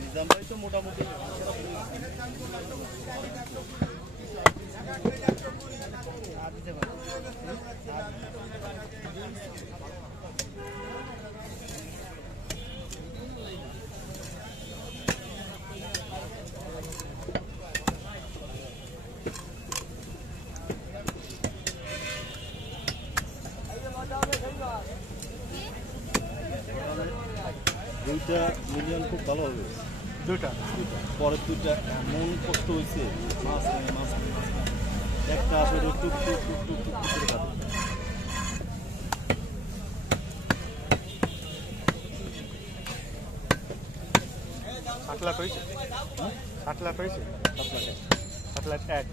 নিজাম ভাই তো মোটামুটি দুইটা মিলিয়ন খুব ভালো হবে দুইটা পরের দুইটা এমন কষ্ট হয়েছে মাছ একটা আসলে টুক টুক টুক টুক টুক করে কাটে 7 লাখ হয়েছে 7 লাখ হয়েছে 7 লাখ এক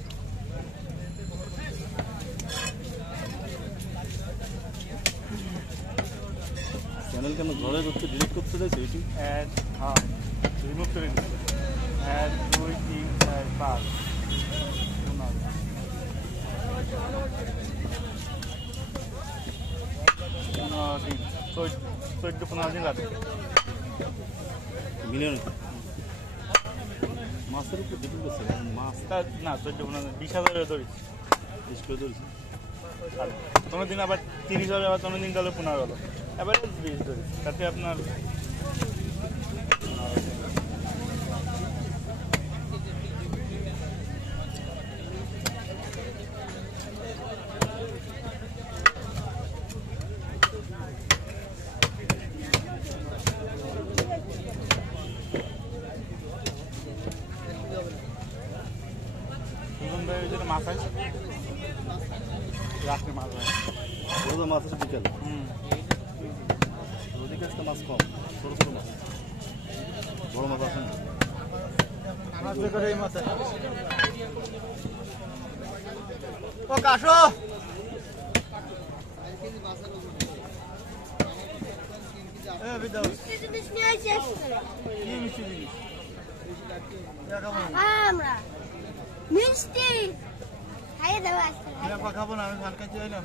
চ্যানেল কেন ঘরে করতে ডিলিট করতে চাইছে এটি অ্যাড হ্যাঁ রিমুভ করে দিচ্ছি 1 2 3 4 5 14-15 দিন লাগবে মিলিয়ন মাছের উপর ডিপেন্ড করছে মাছটা না 14-15 20,000 ধরেছি 20 করে ধরেছি আর কোনো দিন আবার 30,000 আবার কোনো দিন গেলে 15 হলো এবারে 20 ধরেছি তাতে আপনার মাছ আছে রাত্রে মাছ হয় বড় মাছ আছে বিকেল ওদিকে একটা মাছ কম ছোট ছোট মাছ বড় মাছ আছে না মাছ বেকার এই মাছ ও কাশো এ বিদাও মিষ্টি নিয়ে আসছে কি মিষ্টি জিনিস আমরা মিষ্টি খাইয়ে দেবো আজকে আমি খাবো না আমি ধান খাইতে এলাম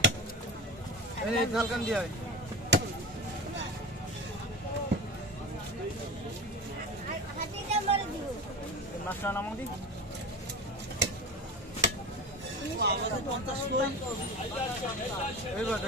এই ঝালকান দিয়ে হাতিটা মারে দিব মাছটা নামাও দি এইবার